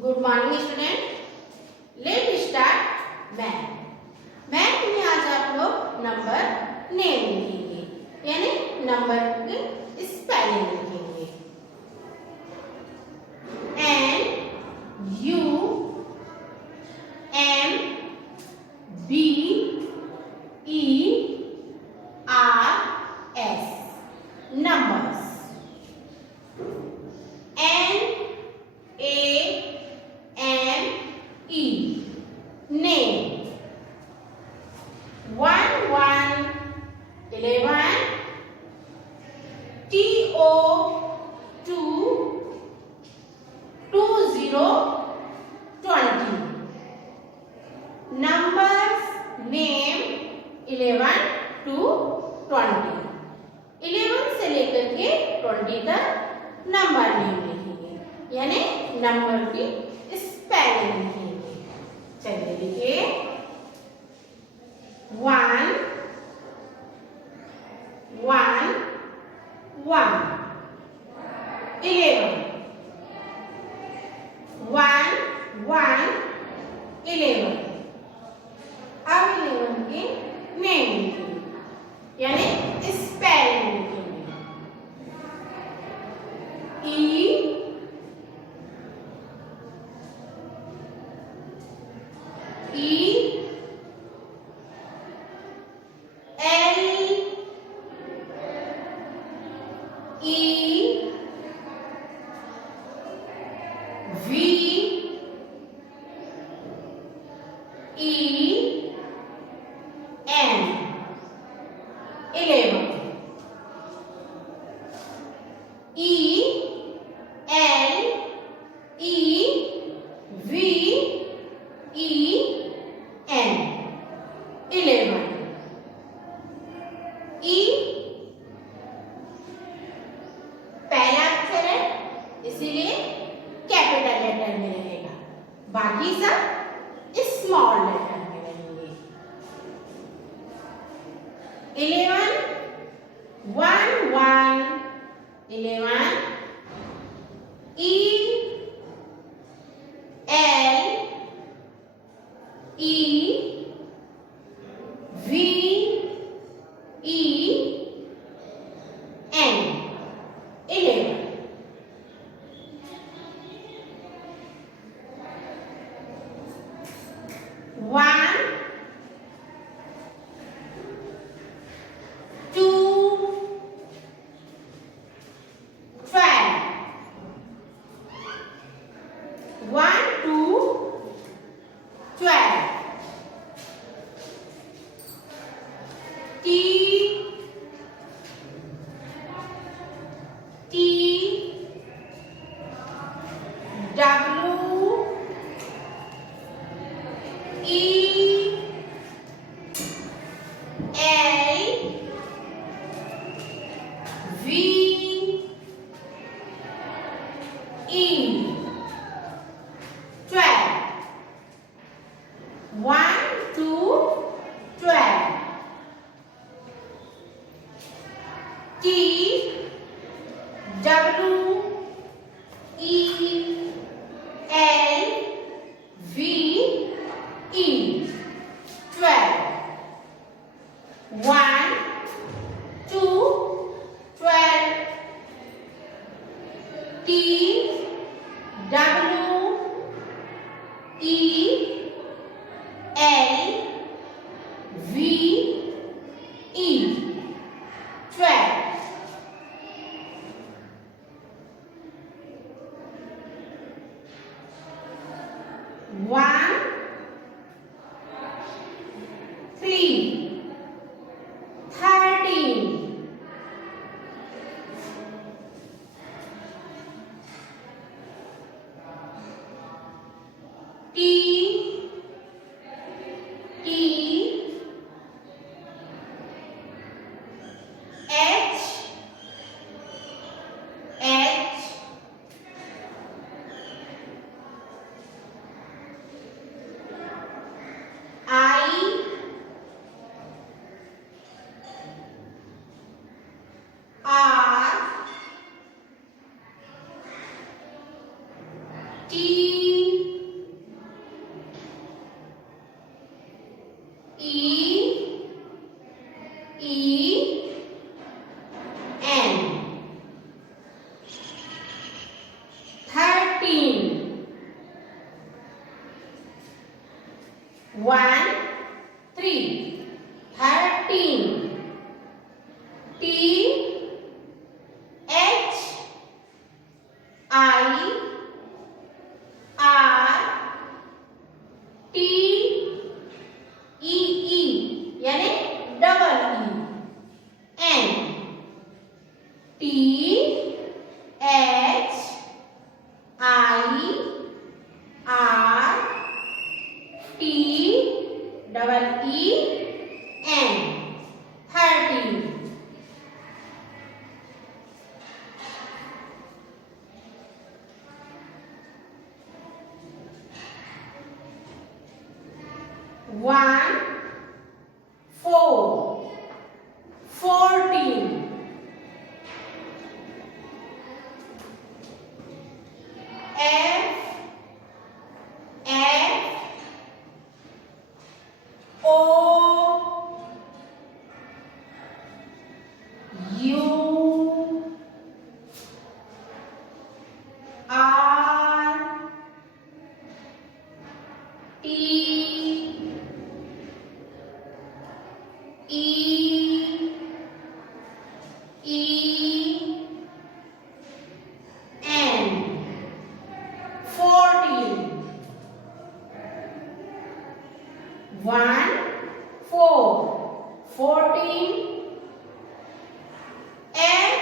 Good morning student. Let start math. Math में आज आप लोग नंबर नेम लिखेंगे, यानी नंबर की स्पेलिंग लिखेंगे। N U M B E R S numbers। N A M E name। 1 1 11 T O 2 20 20 numbers name 11 to 20। 11 से लेकर के 20 तक नंबर नेम लिखेंगे, यानी नंबर की स्पेलिंग लिखेंगे। चलिए लिखिए 1 1 1 11 1 1 11। अब 11 के नेम लिखेंगे, यानी स्पेलिंग लिखेंगे। E E L E V E N 11। E L E V E N 11। E पहला अक्षर है, इसीलिए कैपिटल लेटर में रहेगा, बाकी सब स्मॉल लेटर में रहेंगे। 11 1 1 11 E L E V E N 11। 1 2 12 1 2 12 T T W E L V E 12 1 2 12 T W E L V E 12 1 2 12 T W E L V E 12। 1 3 13 T T H H I R T 1 3 13 T H I R T E E यानी double E N T H I R T double E N 13 1 4 14 F F O U R T E E N 14 1 4 14 F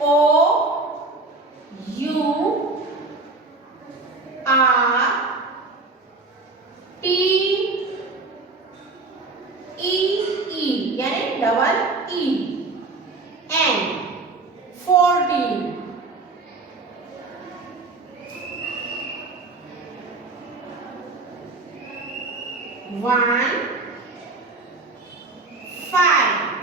O U R T E E यानी double E N 14 1 5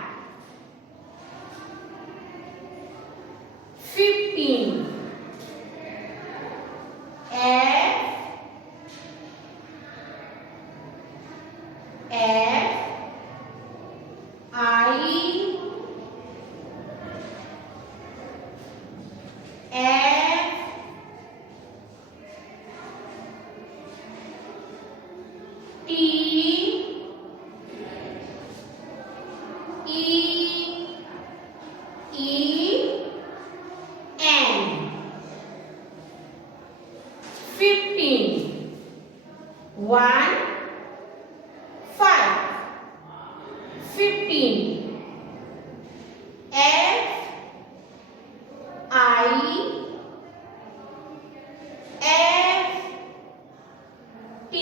15 F F I F T E E N 15 1 5 15 F I F T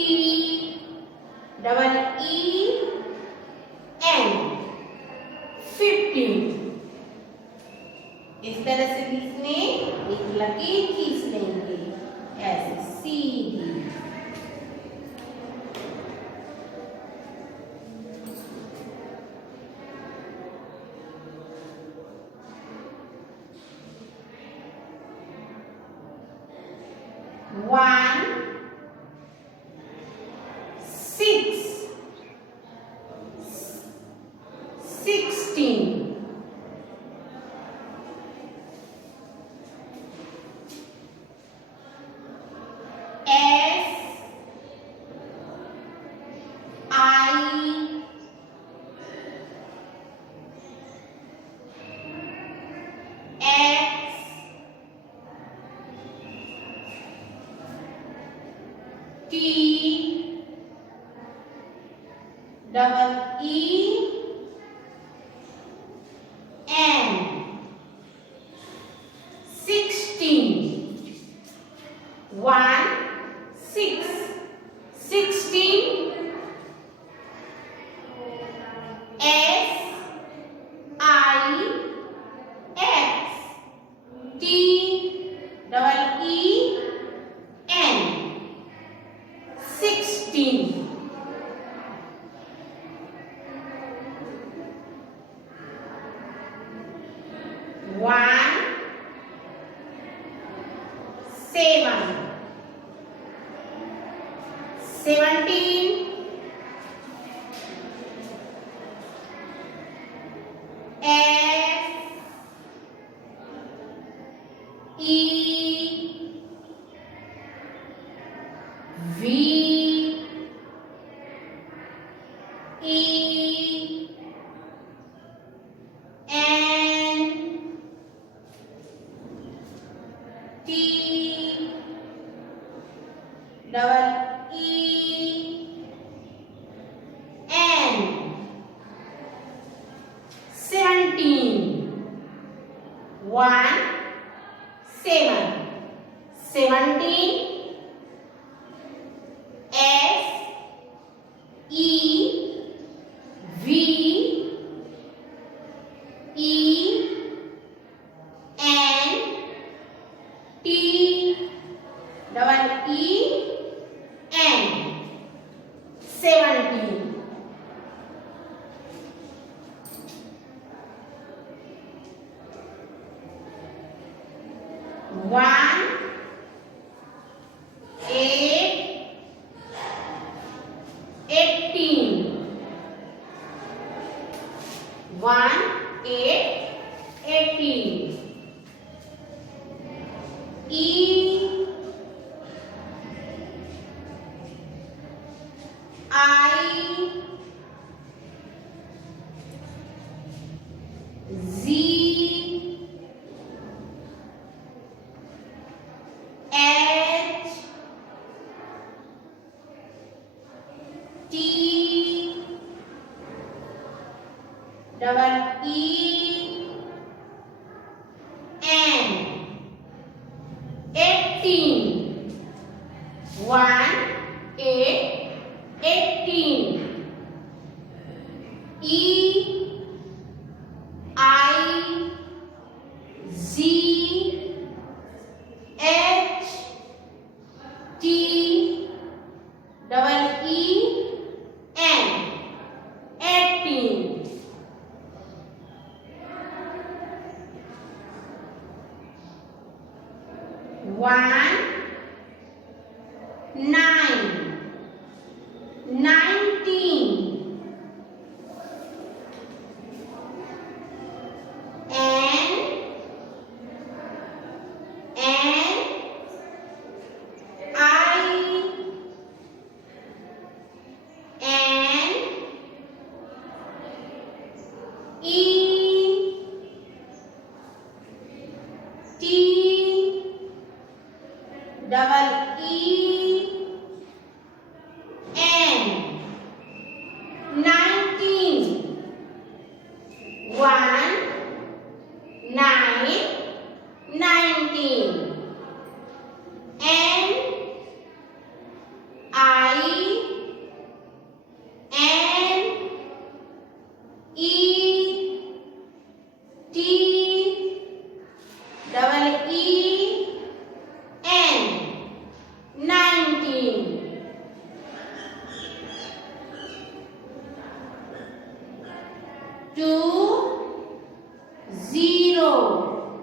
double E N 15 इस तरह से बीच में एक लकीर खींच लेंगे ऐसे सीधी 1 6 16 S I X T double E N 16 1 6 16 S I X T double E N 16 1 7 17 F E V double E N 17 1 7 17 S E V E N T double E N 17 1 8 18 1 8 18 E I Z H T double E N 18 1 8 18 E I Z H T double E N 18 1 9 19 N I N E T double E N 19 1 9 19 N I N E T double E N 19 2 0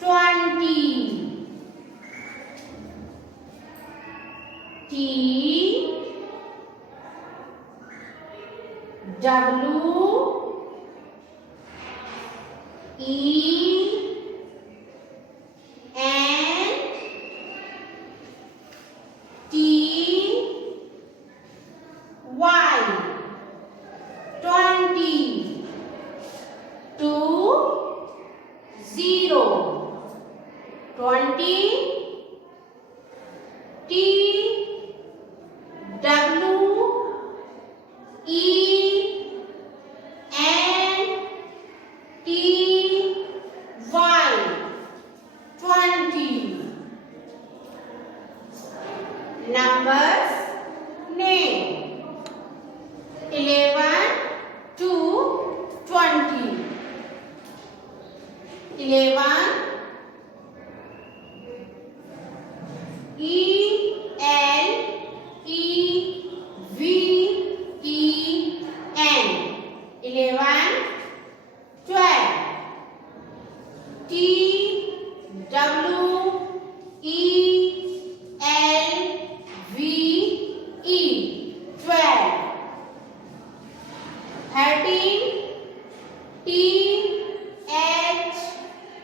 20 T W E N T Y 20 2 0 20 T W E N T Y 20 numbers name 11 to 20 11 E L E V E N 11 12 T W E L V E 12 13 T H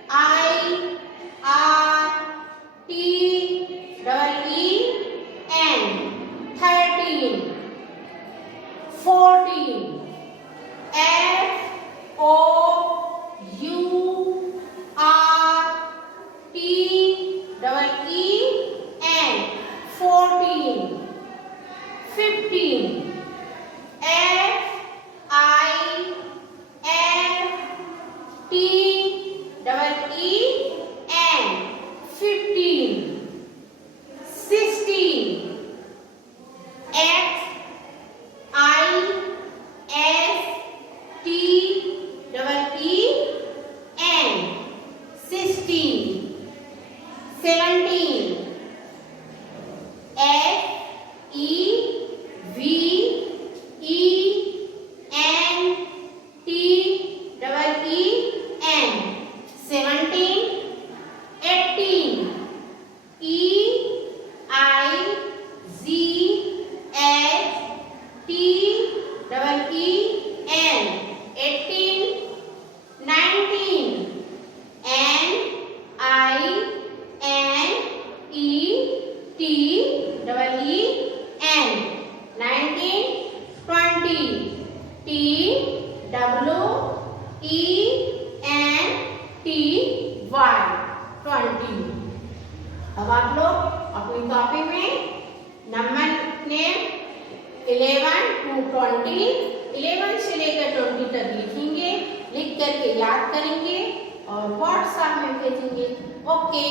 I R T double 15, 16, X I S T E N 16, 17, F E V E N T E N 17, 18, E I Z H T E N 18, 19, N I N E T E N 19, 20, T W E N T Y 20। अब आप लोग अपनी copy में number name 11 to 20, 11 से लेकर 20 तक लिखेंगे, लिख करके याद करेंगे और व्हाट्सएप में भेजेंगे। ओके।